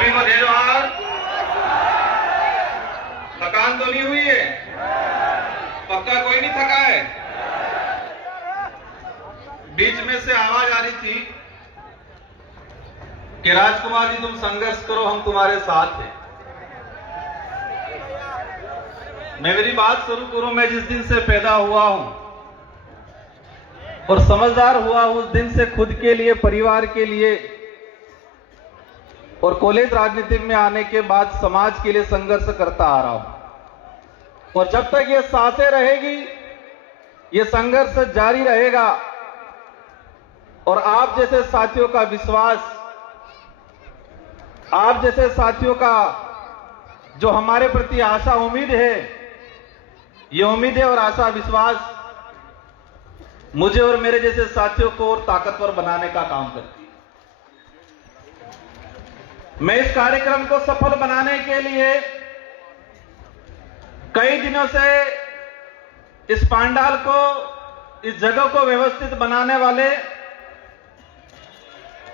सभी मधेजवार, थकान तो नहीं हुई है? पक्का कोई नहीं थका है? बीच में से आवाज आ रही थी कि राजकुमार जी तुम संघर्ष करो, हम तुम्हारे साथ हैं। मैं मेरी बात शुरू करूं, मैं जिस दिन से पैदा हुआ हूं और समझदार हुआ उस दिन से खुद के लिए, परिवार के लिए और कॉलेज राजनीति में आने के बाद समाज के लिए संघर्ष करता आ रहा हूं। और जब तक ये सांसें रहेगी, ये संघर्ष जारी रहेगा। और आप जैसे साथियों का विश्वास, आप जैसे साथियों का जो हमारे प्रति आशा उम्मीद है, ये उम्मीदें और आशा विश्वास मुझे और मेरे जैसे साथियों को और ताकतवर बनाने का काम करती है। मैं इस कार्यक्रम को सफल बनाने के लिए कई दिनों से इस पंडाल को, इस जगह को व्यवस्थित बनाने वाले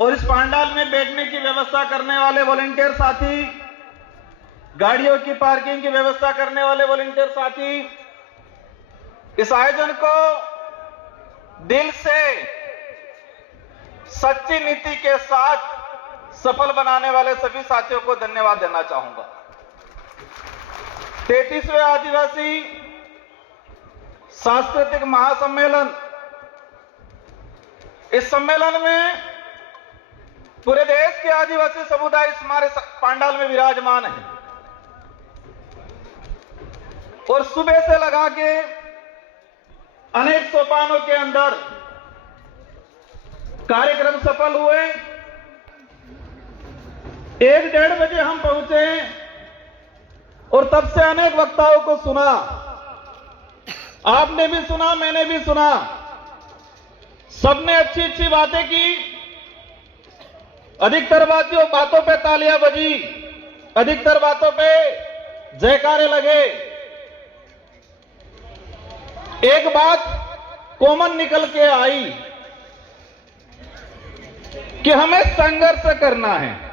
और इस पंडाल में बैठने की व्यवस्था करने वाले वॉलंटियर साथी, गाड़ियों की पार्किंग की व्यवस्था करने वाले वॉलंटियर साथी, इस आयोजन को दिल से सच्ची नीति के साथ सफल बनाने वाले सभी साथियों को धन्यवाद देना चाहूंगा। 33वें आदिवासी सांस्कृतिक महासम्मेलन, इस सम्मेलन में पूरे देश के आदिवासी समुदाय इस हमारे पंडाल में विराजमान है। और सुबह से लगा के अनेक सोपानों के अंदर कार्यक्रम सफल हुए। 1-1:30 बजे हम पहुंचे और तब से अनेक वक्ताओं को सुना। आपने भी सुना, मैंने भी सुना। सबने अच्छी अच्छी बातें की। अधिकतर बातों पे तालियां बजी, अधिकतर बातों पे जयकारे लगे। एक बात कॉमन निकल के आई कि हमें संघर्ष करना है।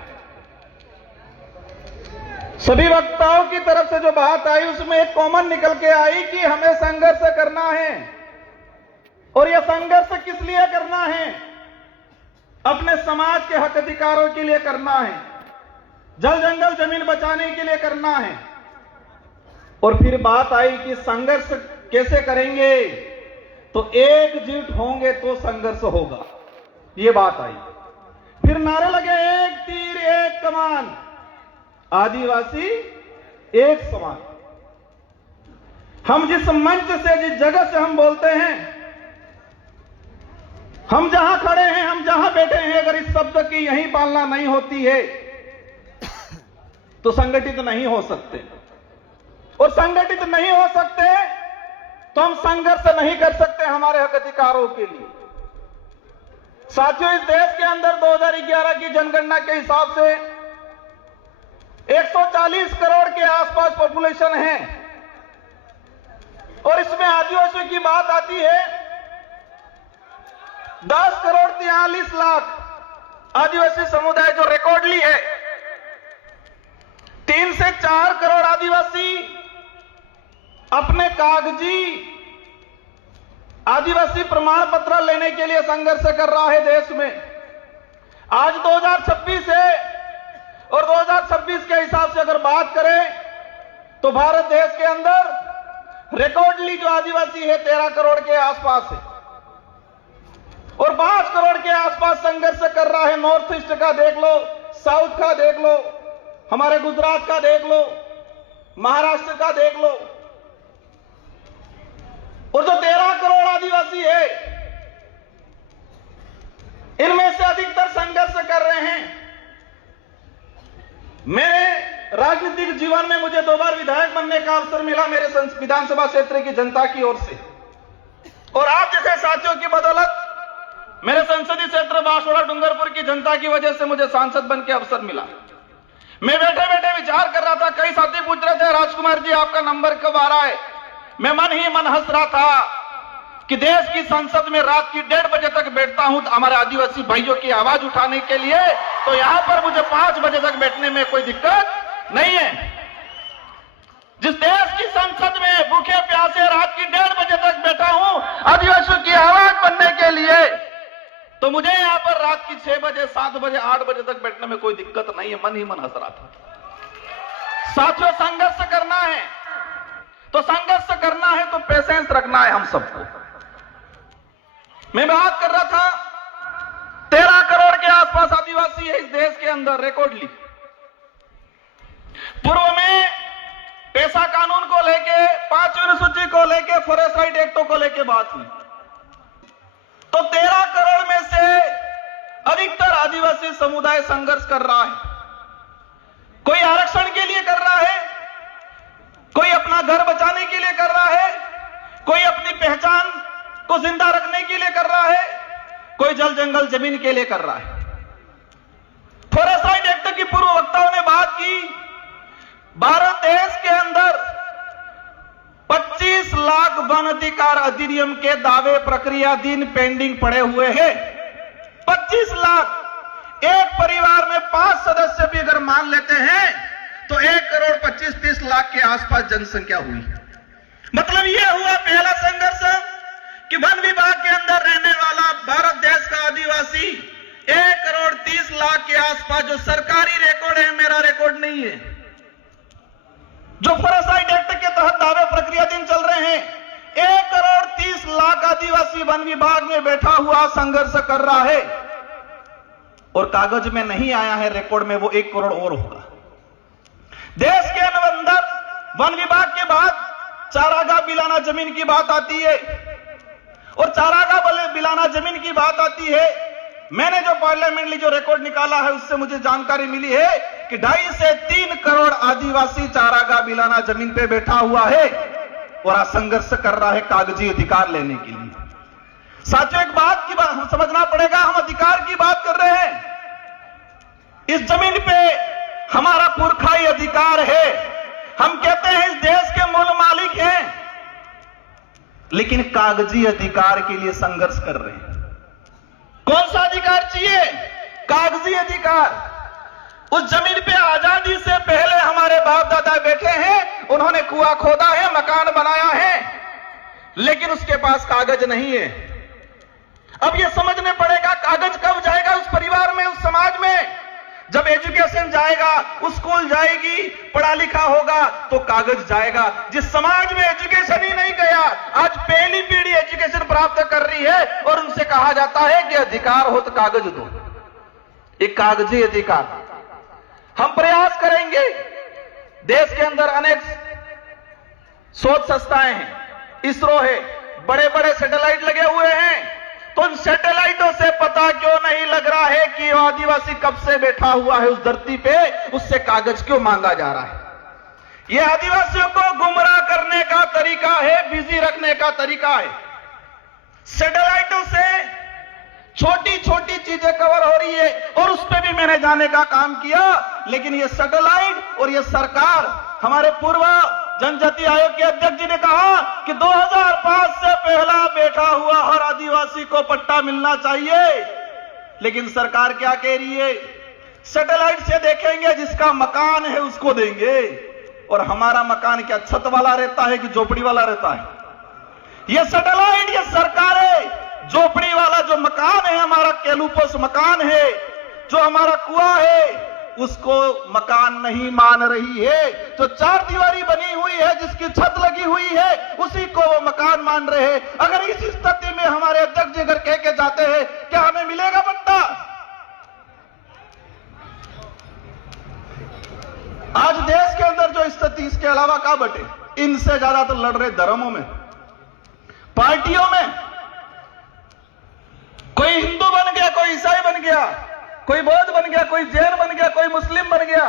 सभी वक्ताओं की तरफ से जो बात आई उसमें एक कॉमन निकल के आई कि हमें संघर्ष करना है। और यह संघर्ष किस लिए करना है? अपने समाज के हक अधिकारों के लिए करना है, जल जंगल जमीन बचाने के लिए करना है। और फिर बात आई कि संघर्ष कैसे करेंगे? तो एकजुट होंगे तो संघर्ष होगा, ये बात आई। फिर नारे लगे, एक तीर एक कमान, आदिवासी एक समान। हम जिस मंच से, जिस जगह से हम बोलते हैं, हम जहां खड़े हैं, हम जहां बैठे हैं, अगर इस शब्द की यही पालना नहीं होती है तो संगठित नहीं हो सकते। और संगठित नहीं हो सकते तो हम संघर्ष नहीं कर सकते हमारे हक अधिकारों के लिए। साथियों, इस देश के अंदर 2011 की जनगणना के हिसाब से 140 करोड़ के आसपास पॉपुलेशन है। और इसमें आदिवासियों की बात आती है, 10 करोड़ 43 लाख आदिवासी समुदाय जो रिकॉर्डली है। 3 से 4 करोड़ आदिवासी अपने कागजी आदिवासी प्रमाण पत्र लेने के लिए संघर्ष कर रहा है देश में। आज 2026 है और 2026 के हिसाब से अगर बात करें तो भारत देश के अंदर रिकॉर्डली जो आदिवासी है 13 करोड़ के आसपास है। और 5 करोड़ के आसपास संघर्ष कर रहा है। नॉर्थ ईस्ट का देख लो, साउथ का देख लो, हमारे गुजरात का देख लो, महाराष्ट्र का देख लो। और जो 13 करोड़ आदिवासी है, इनमें से अधिकतर संघर्ष कर रहे हैं। मेरे राजनीतिक जीवन में मुझे 2 बार विधायक बनने का अवसर मिला मेरे विधानसभा क्षेत्र की जनता की ओर से। और आप जैसे साथियों की बदौलत मेरे संसदीय क्षेत्र बांसवाड़ा डूंगरपुर की जनता की वजह से मुझे सांसद बन के अवसर मिला। मैं बैठे बैठे विचार कर रहा था, कई साथी पूछ रहे थे, राजकुमार जी आपका नंबर कब आ रहा है? मैं मन ही मन हंस रहा था कि देश की संसद में रात की 1:30 बजे तक बैठता हूं हमारे आदिवासी भाइयों की आवाज उठाने के लिए। तो यहां पर मुझे 5 बजे तक बैठने में कोई दिक्कत नहीं है। जिस देश की संसद में भूखे प्यासे रात की 1:30 बजे तक बैठा हूं आदिवासियों की आवाज बनने के लिए, तो मुझे यहां पर रात की 6 बजे 7 बजे 8 बजे तक बैठने में कोई दिक्कत नहीं है। मन ही मन हंस रहा था। साथियों, संघर्ष करना है तो संघर्ष करना है तो पेशेंस रखना है हम सबको। मैं बात कर रहा था 13 करोड़ के आसपास आदिवासी है इस देश के अंदर रिकॉर्डली। पूर्व में पेशा कानून को लेके, 5वीं अनुसूची को लेके, फॉरेस्ट राइट एक्टों को लेके बात हुई, तो 13 करोड़ में से अधिकतर आदिवासी समुदाय संघर्ष कर रहा है। कोई आरक्षण के लिए कर रहा है, कोई अपना घर बचाने के लिए कर रहा है, कोई अपनी पहचान को जिंदा रखने के लिए कर रहा है, कोई जल जंगल जमीन के लिए कर रहा है। फॉरेस्ट राइट एक्ट की पूर्व वक्ताओं ने बात की, भारत देश के अंदर 25 लाख वन अधिकार अधिनियम के दावे प्रक्रियाधीन पेंडिंग पड़े हुए हैं। 25 लाख। एक परिवार में 5 सदस्य भी अगर मान लेते हैं तो 1,25,30 लाख के आसपास जनसंख्या हुई। मतलब यह हुआ पहला संघर्ष कि वन विभाग के अंदर रहने वाला भारत देश का आदिवासी 1,30 लाख के आसपास, जो सरकारी रिकॉर्ड है, मेरा रिकॉर्ड नहीं है, जो फॉरेस्ट राइट एक्ट के तहत दावे प्रक्रियाधीन चल रहे हैं, 1,30 लाख आदिवासी वन विभाग में बैठा हुआ संघर्ष कर रहा है और कागज में नहीं आया है रिकॉर्ड में, वो 1 करोड़ और होगा। देश के अंदर वन विभाग के बाद चारागाह बिलाना जमीन की बात आती है, और चारागाह बिलाना जमीन की बात आती है। मैंने जो पार्लियामेंटली जो रिकॉर्ड निकाला है उससे मुझे जानकारी मिली है कि 2.5 से 3 करोड़ आदिवासी चारागाह बिलाना जमीन पे बैठा हुआ है और आज संघर्ष कर रहा है कागजी अधिकार लेने के लिए। साथियों, एक बात की बात समझना पड़ेगा, हम अधिकार की बात कर रहे हैं। इस जमीन पे हमारा पुरखाई अधिकार है, हम कहते हैं इस देश के मूल मालिक हैं, लेकिन कागजी अधिकार के लिए संघर्ष कर रहे हैं। कौन सा अधिकार चाहिए? कागजी अधिकार। उस जमीन पे आजादी से पहले हमारे बाप दादा बैठे हैं, उन्होंने कुआं खोदा है, मकान बनाया है, लेकिन उसके पास कागज नहीं है। अब यह समझने पड़ेगा कागज कब जाएगा उस परिवार में, उस समाज में। जब एजुकेशन जाएगा, स्कूल जाएगी, पढ़ा लिखा होगा तो कागज जाएगा। जिस समाज में एजुकेशन ही नहीं गया, आज पहली पीढ़ी एजुकेशन प्राप्त कर रही है और उनसे कहा जाता है कि अधिकार हो तो कागज दो। एक कागजी अधिकार। हम प्रयास करेंगे। देश के अंदर अनेक शोध संस्थाएं हैं, इसरो है, बड़े बड़े सैटेलाइट लगे हुए हैं, तो उन सैटेलाइटों से पता क्यों नहीं लग रहा है कि आदिवासी कब से बैठा हुआ है उस धरती पे, उससे कागज क्यों मांगा जा रहा है? यह आदिवासियों को गुमराह करने का तरीका है, बिजी रखने का तरीका है। सैटेलाइटों से छोटी छोटी चीजें कवर हो रही है और उस पर भी मैंने जाने का काम किया, लेकिन यह सैटेलाइट और यह सरकार, हमारे पूर्व जनजाति आयोग के अध्यक्ष जी ने कहा कि 2005 से पहला बैठा हुआ हर आदिवासी को पट्टा मिलना चाहिए, लेकिन सरकार क्या कह रही है? सैटेलाइट से देखेंगे, जिसका मकान है उसको देंगे। और हमारा मकान क्या छत वाला रहता है कि झोपड़ी वाला रहता है? यह सैटेलाइट, यह सरकार है झोपड़ी वाला जो मकान है, हमारा केलूपोस मकान है, जो हमारा कुआं है, उसको मकान नहीं मान रही है। जो 4 दीवारी बनी हुई है, जिसकी छत लगी हुई है, उसी को वो मकान मान रहे हैं। अगर इस स्थिति में हमारे अध्यक्ष जी अगर कह के जाते हैं, क्या हमें मिलेगा पट्टा? आज देश के अंदर जो स्थिति, इसके अलावा क्या बटे? इनसे ज्यादा तो लड़ रहे धर्मों में, पार्टियों में। कोई हिंदू बन गया, कोई ईसाई बन गया, कोई बौद्ध बन गया, कोई जैन बन गया, कोई मुस्लिम बन गया।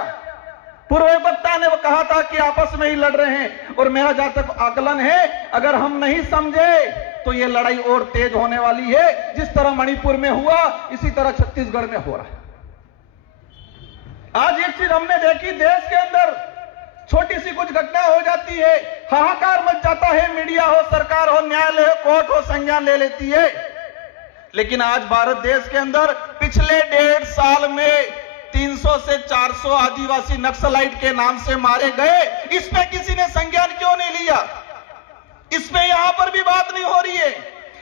पूर्व वक्ता ने वो कहा था कि आपस में ही लड़ रहे हैं, और मेरा जहां तक आकलन है, अगर हम नहीं समझे तो ये लड़ाई और तेज होने वाली है। जिस तरह मणिपुर में हुआ, इसी तरह छत्तीसगढ़ में हो रहा है। आज एक चीज हमने देखी, देश के अंदर छोटी सी कुछ घटना हो जाती है, हाहाकार मच जाता है, मीडिया हो, सरकार हो, न्यायालय हो, कोर्ट हो, संज्ञान ले लेती है। लेकिन आज भारत देश के अंदर पिछले 1.5 साल में 300 से 400 आदिवासी नक्सलाइट के नाम से मारे गए, इस पे किसी ने संज्ञान क्यों नहीं लिया? इस पे यहां पर भी बात नहीं हो रही है।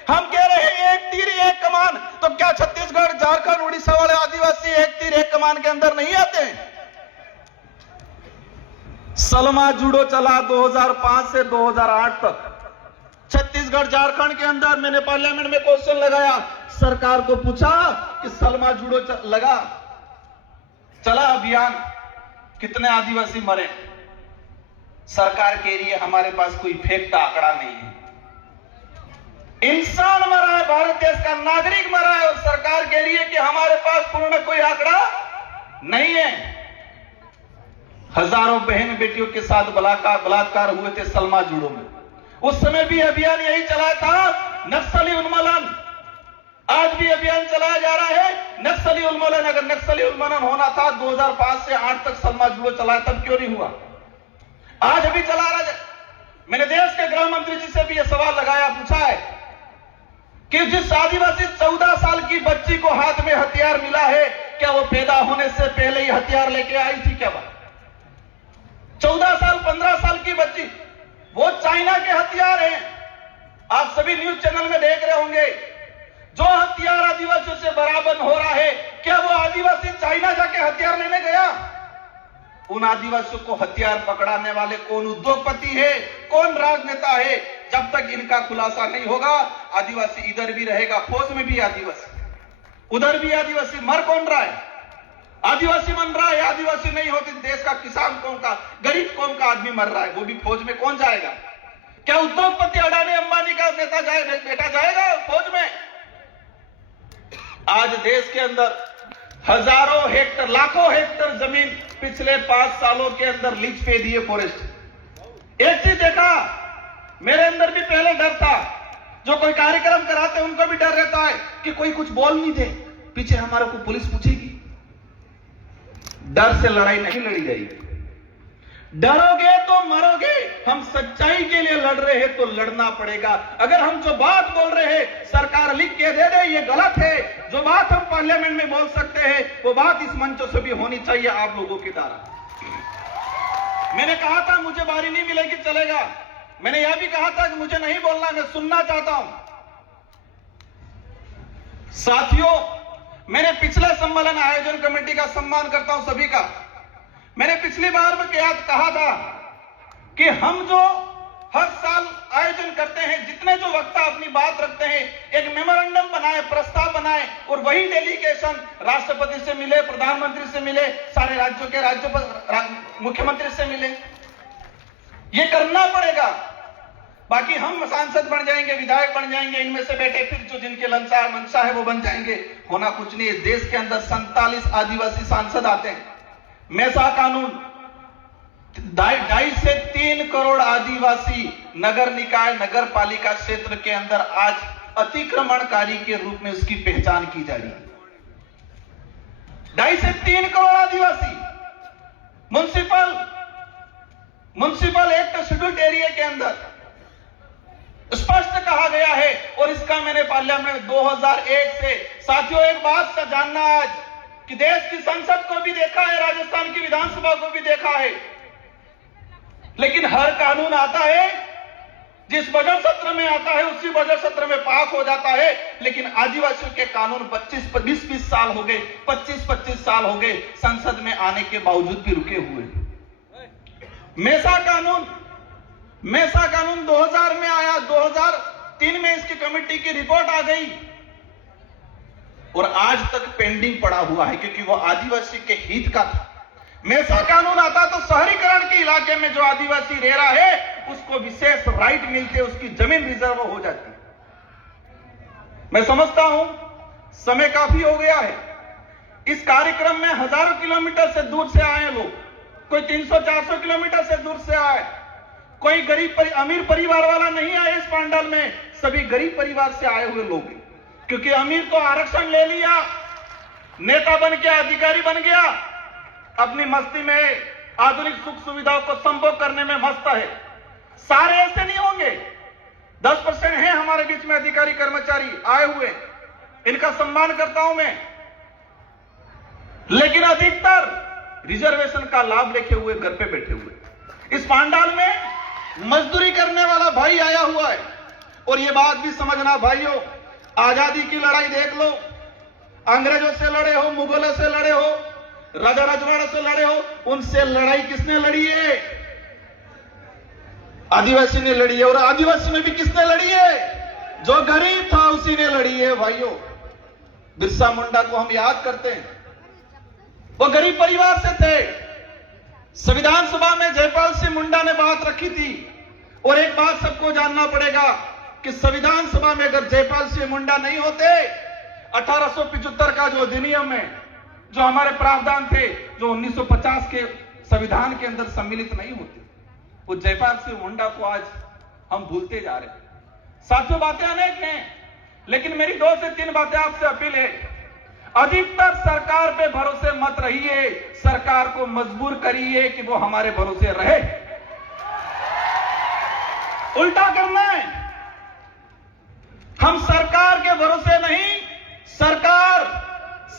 हम कह रहे हैं एक तीर एक कमान, तो क्या छत्तीसगढ़, झारखंड, उड़ीसा वाले आदिवासी एक तीर एक कमान के अंदर नहीं आते हैं? सलमा जूडो चला 2005 से 2008 तक छत्तीसगढ़, झारखंड के अंदर। मैंने पार्लियामेंट में क्वेश्चन लगाया, सरकार को पूछा कि सलमा जूडो चला अभियान, कितने आदिवासी मरे? सरकार कह रही है हमारे पास कोई फेंकता आंकड़ा नहीं है। इंसान मरा है, भारत देश का नागरिक मरा है, और सरकार कह रही है कि हमारे पास पूर्ण कोई आंकड़ा नहीं है। हजारों बहन बेटियों के साथ बलात्कार हुए थे सलमा जूडो में। उस समय भी अभियान यही चला था, नक्सली उन्मूलन। आज भी अभियान चलाया जा रहा है, नक्सली उन्मूलन। अगर नक्सली उन्मूलन होना था 2005 से 8 तक सलमा जूडो चला, तब क्यों नहीं हुआ? आज अभी चला रहा है। मैंने देश के गृह मंत्री जी से भी यह सवाल लगाया, पूछा है कि जिस आदिवासी 14 साल की बच्ची को हाथ में हथियार मिला है, क्या वो पैदा होने से पहले ही हथियार लेके आई थी? क्या बात? 14 साल 15 साल की बच्ची, वो चाइना के हथियार हैं। आप सभी न्यूज चैनल में देख रहे होंगे, जो हथियार आदिवासियों से बरामद हो रहा है, क्या वो आदिवासी चाइना जाके हथियार लेने गया? उन आदिवासियों को हथियार पकड़ाने वाले कौन उद्योगपति है, कौन राजनेता है? जब तक इनका खुलासा नहीं होगा, आदिवासी इधर भी रहेगा, फौज में भी आदिवासी, उधर भी आदिवासी। मर कौन रहा है? आदिवासी मर रहा है। आदिवासी नहीं होती देश का किसान कौम का, गरीब कौम का आदमी मर रहा है, वो भी फौज में कौन जाएगा? क्या उद्योगपति अडानी अंबानी का बेटा जाएगा फौज में? आज देश के अंदर हजारों हेक्टर, लाखों हेक्टर जमीन पिछले 5 सालों के अंदर लीज पे दिए फॉरेस्ट। एक चीज देखा, मेरे अंदर भी पहले डर था, जो कोई कार्यक्रम कराते उनको भी डर रहता है कि कोई कुछ बोल नहीं दे, पीछे हमारे को पुलिस पूछेगी। डर से लड़ाई नहीं लड़ी जाएगी। डरोगे तो मरोगे। हम सच्चाई के लिए लड़ रहे हैं तो लड़ना पड़ेगा। अगर हम जो बात बोल रहे हैं, सरकार लिख के दे दे ये गलत है, जो बात हम पार्लियामेंट में बोल सकते हैं, वो बात इस मंचों से भी होनी चाहिए आप लोगों के द्वारा। मैंने कहा था मुझे बारी नहीं मिलेगी चलेगा। मैंने यह भी कहा था कि मुझे नहीं बोलना, मैं सुनना चाहता हूं। साथियों, मैंने पिछले सम्मेलन आयोजन कमेटी का सम्मान करता हूं सभी का। मैंने पिछली बार में कहा था कि हम जो हर साल आयोजन करते हैं, जितने जो वक्ता अपनी बात रखते हैं, एक मेमोरेंडम बनाए, प्रस्ताव बनाए, और वही डेलीगेशन राष्ट्रपति से मिले, प्रधानमंत्री से मिले, सारे राज्यों के मुख्यमंत्री से मिले। ये करना पड़ेगा। बाकी हम सांसद बन जाएंगे, विधायक बन जाएंगे, इनमें से बैठे फिर जो जिनके मंशा है वो बन जाएंगे, होना कुछ नहीं है। देश के अंदर 47 आदिवासी सांसद आते हैं। मेसा कानून, 2.5 से 3 करोड़ आदिवासी नगर निकाय, नगर पालिका क्षेत्र के अंदर आज अतिक्रमणकारी के रूप में उसकी पहचान की जा रही है। 2.5 से 3 करोड़ आदिवासी म्युनिसिपल एक्ट शेड्यूल्ड एरिया के अंदर स्पष्ट कहा गया है, और इसका मैंने पार्लियामेंट में 2001 से। साथियों, एक बात का जानना आज कि देश की संसद को भी देखा है, राजस्थान की विधानसभा को भी देखा है, लेकिन हर कानून आता है, जिस बजट सत्र में आता है उसी बजट सत्र में पास हो जाता है। लेकिन आदिवासियों के कानून 20-20 साल हो गए, 25-25 साल हो गए संसद में आने के बावजूद भी रुके हुए। मेसा कानून 2000 में आया, 2003 में इसकी कमेटी की रिपोर्ट आ गई, और आज तक पेंडिंग पड़ा हुआ है, क्योंकि वो आदिवासी के हित का था। मेसा कानून आता तो शहरीकरण के इलाके में जो आदिवासी रह रहा है उसको विशेष राइट मिलते, उसकी जमीन रिजर्व हो जाती। मैं समझता हूं समय काफी हो गया है। इस कार्यक्रम में हजारों किलोमीटर से दूर से आए लोग, कोई 300-400 किलोमीटर से दूर से आए, कोई अमीर परिवार वाला नहीं आए इस पंडाल में, सभी गरीब परिवार से आए हुए लोग। क्योंकि अमीर तो आरक्षण ले लिया, नेता बन गया, अधिकारी बन गया, अपनी मस्ती में आधुनिक सुख सुविधाओं को संभोग करने में मस्त है। सारे ऐसे नहीं होंगे, 10% हैं हमारे बीच में अधिकारी कर्मचारी आए हुए, इनका सम्मान करता हूं मैं। लेकिन अधिकतर रिजर्वेशन का लाभ लेके हुए घर पे बैठे हुए। इस पांडाल में मजदूरी करने वाला भाई आया हुआ है। और ये बात भी समझना भाइयों, आजादी की लड़ाई देख लो, अंग्रेजों से लड़े हो, मुगलों से लड़े हो, राजा रजवाड़ों से लड़े हो, उनसे लड़ाई किसने लड़ी है? आदिवासी ने लड़ी है। और आदिवासी में भी किसने लड़ी है? जो गरीब था उसी ने लड़ी है भाइयों। बिरसा मुंडा को हम याद करते हैं, वो गरीब परिवार से थे। संविधान सभा में जयपाल सिंह मुंडा ने बात रखी थी। और एक बात सबको जानना पड़ेगा कि संविधान सभा में अगर जयपाल सिंह मुंडा नहीं होते, 1875 का जो अधिनियम है, जो हमारे प्रावधान थे, जो 1950 के संविधान के अंदर सम्मिलित नहीं होते, वो जयपाल सिंह मुंडा को आज हम भूलते जा रहे हैं। साथियों, बातें अनेक हैं, लेकिन मेरी 2 से 3 बातें आपसे अपील है। अधिकतर सरकार पे भरोसे मत रहिए, सरकार को मजबूर करिए कि वो हमारे भरोसे रहे। उल्टा करना है। हम सरकार के भरोसे नहीं, सरकार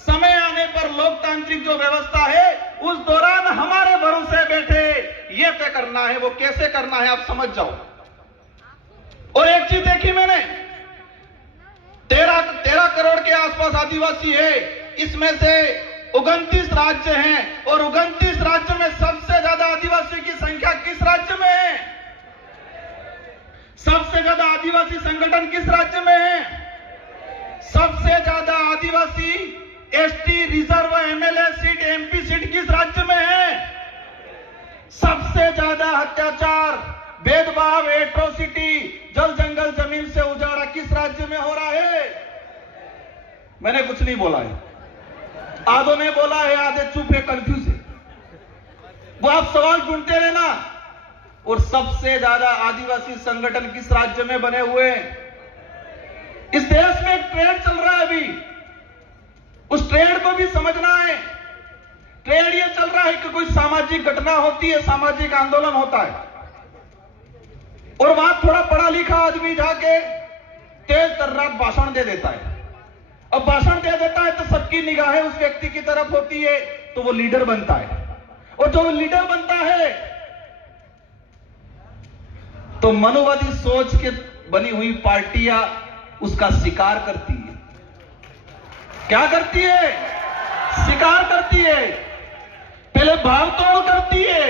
समय आने पर लोकतांत्रिक जो व्यवस्था है उस दौरान हमारे भरोसे बैठे, ये तय करना है। वो कैसे करना है आप समझ जाओ। और एक चीज देखी मैंने, 13 करोड़ के आसपास आदिवासी है, इसमें से 29 राज्य हैं। और 29 राज्य में सबसे ज्यादा आदिवासी की संख्या किस राज्य में है? सबसे ज्यादा आदिवासी संगठन किस राज्य में है? सबसे ज्यादा आदिवासी ST reserve MLA seat, MP seat किस राज्य में है? सबसे ज्यादा अत्याचार, भेदभाव, एट्रोसिटी, जल जंगल जमीन से उजाड़ा किस राज्य में हो रहा है? मैंने कुछ नहीं बोला है, आधों ने बोला है, आधे चुप है, कंफ्यूज है। वो आप सवाल ढूंढते रहना। और सबसे ज्यादा आदिवासी संगठन किस राज्य में बने हुए? इस देश में एक ट्रेंड चल रहा है अभी, उस ट्रेंड को भी समझना है। ट्रेंड ये चल रहा है कि कोई सामाजिक घटना होती है, सामाजिक आंदोलन होता है, और वहां थोड़ा पढ़ा लिखा आदमी जाके तेज तर्रार भाषण दे देता है। अब भाषण दे देता है तो सबकी निगाहें उस व्यक्ति की तरफ होती है, तो वो लीडर बनता है। और जो लीडर बनता है तो मनुवादी सोच के बनी हुई पार्टियां उसका शिकार करती है। क्या करती है? शिकार करती है। पहले भावतोल करती है,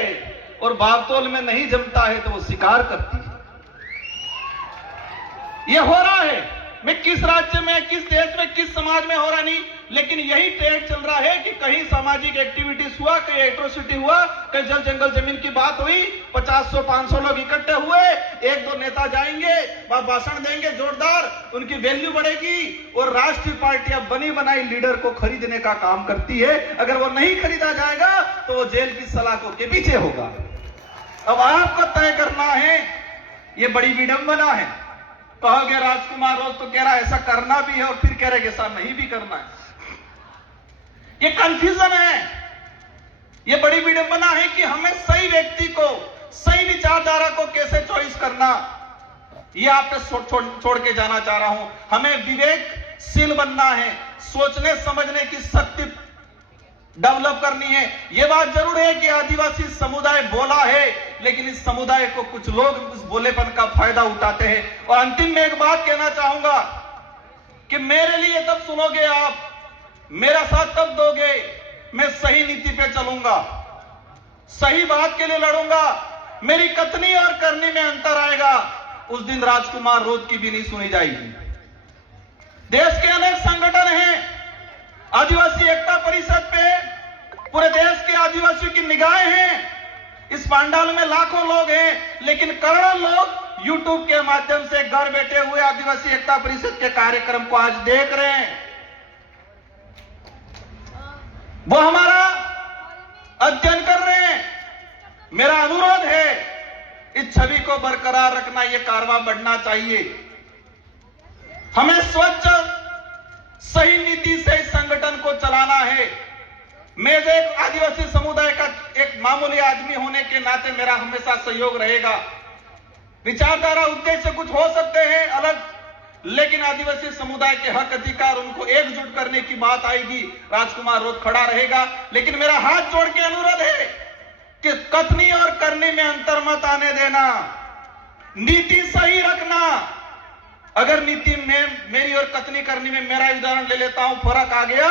और भावतोल में नहीं जमता है तो वो शिकार करती है। ये हो रहा है। मैं किस राज्य में, किस देश में, किस समाज में हो रहा नहीं, लेकिन यही ट्रेंड चल रहा है कि कहीं सामाजिक एक्टिविटीज हुआ, कहीं एट्रोसिटी हुआ, कहीं जल जंगल जमीन की बात हुई, 50-100-500 लोग इकट्ठे हुए, 1-2 नेता जाएंगे, वहां भाषण देंगे जोरदार, उनकी वैल्यू बढ़ेगी। और राष्ट्रीय पार्टियां बनी बनाई लीडर को खरीदने का काम करती है। अगर वो नहीं खरीदा जाएगा तो वो जेल की सलाखों के पीछे होगा। अब आपको तय करना है। ये बड़ी विडंबना है। कहोगे राजकुमार रोज तो कह रहा है ऐसा करना भी है, और फिर कह रहे कि ऐसा नहीं भी करना है। ये कंफ्यूजन है। ये बड़ी विडंबना है कि हमें सही व्यक्ति को, सही विचारधारा को कैसे चॉइस करना, ये आप पे छोड़ के जाना चाह रहा हूं। हमें विवेकशील बनना है, सोचने समझने की शक्ति डेवलप करनी है। यह बात जरूर है कि आदिवासी समुदाय बोला है, लेकिन इस समुदाय को कुछ लोग उस बोलेपन का फायदा उठाते हैं। और अंतिम में एक बात कहना चाहूंगा कि मेरे लिए तब सुनोगे आप, मेरा साथ तब दोगे, मैं सही नीति पे चलूंगा, सही बात के लिए लड़ूंगा। मेरी कथनी और करनी में अंतर आएगा, उस दिन राजकुमार रोज की भी नहीं सुनी जाएगी। देश के अनेक संगठन हैं। आदिवासी एकता परिषद पे पूरे देश के आदिवासियों की निगाहें हैं। इस पांडाल में लाखों लोग हैं, लेकिन करोड़ों लोग यूट्यूब के माध्यम से घर बैठे हुए आदिवासी एकता परिषद के कार्यक्रम को आज देख रहे हैं। वो हमारा अध्ययन कर रहे हैं। मेरा अनुरोध है, इस छवि को बरकरार रखना, यह कारवां बढ़ना चाहिए। हमें स्वच्छ सही नीति से इस संगठन को चलाना है। मैं एक आदिवासी समुदाय का एक मामूली आदमी होने के नाते मेरा हमेशा सहयोग रहेगा। विचारधारा उद्देश्य कुछ हो सकते हैं अलग, लेकिन आदिवासी समुदाय के हक अधिकार उनको एकजुट करने की बात आएगी, राजकुमार रोज खड़ा रहेगा। लेकिन मेरा हाथ जोड़ के अनुरोध है कि कथनी और करनी में अंतर मत आने देना, नीति सही रखना। अगर नीति में मेरी और कथनी करनी में, मेरा उदाहरण ले लेता हूं, फर्क आ गया,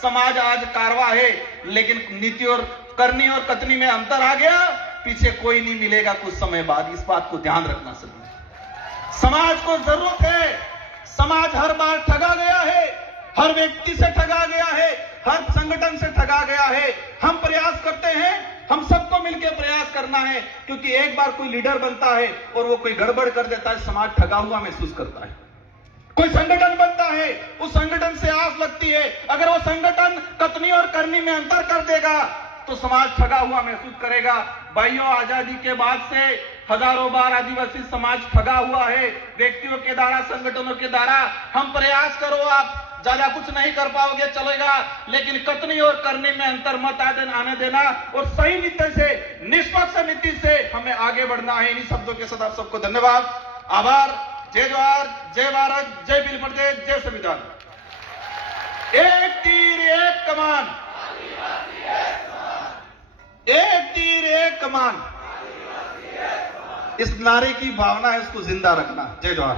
समाज आज कारवा है, लेकिन नीति और करनी और कथनी में अंतर आ गया, पीछे कोई नहीं मिलेगा कुछ समय बाद। इस बात को ध्यान रखना सभी। समाज को जरूरत है। समाज हर बार ठगा गया है, हर व्यक्ति से ठगा गया है, हर संगठन से ठगा गया है। हम प्रयास करते हैं, हम सबको मिलकर प्रयास करना है, क्योंकि एक बार कोई लीडर बनता है और वो कोई गड़बड़ कर देता है, समाज ठगा हुआ महसूस करता है। कोई संगठन बनता है, उस संगठन से आस लगती है, अगर वो संगठन कथनी और करनी में अंतर कर देगा तो समाज ठगा हुआ महसूस करेगा। भाइयों, आजादी के बाद से हजारों बार आदिवासी समाज ठगा हुआ है, व्यक्तियों के द्वारा, संगठनों के द्वारा। हम प्रयास करो, आप ज्यादा कुछ नहीं कर पाओगे चलेगा, लेकिन कथनी और करनी में अंतर मत आने देना और सही नीति से, निष्पक्ष नीति से हमें आगे बढ़ना है। इन्हीं शब्दों के साथ आप सबको धन्यवाद, आभार। जय जोहार, जय भारत, जय बिल प्रदेश, जय संविधान। एक तीर एक कमान, एक तीर एक कमान, इस नारे की भावना है, इसको जिंदा रखना। जय जोहार।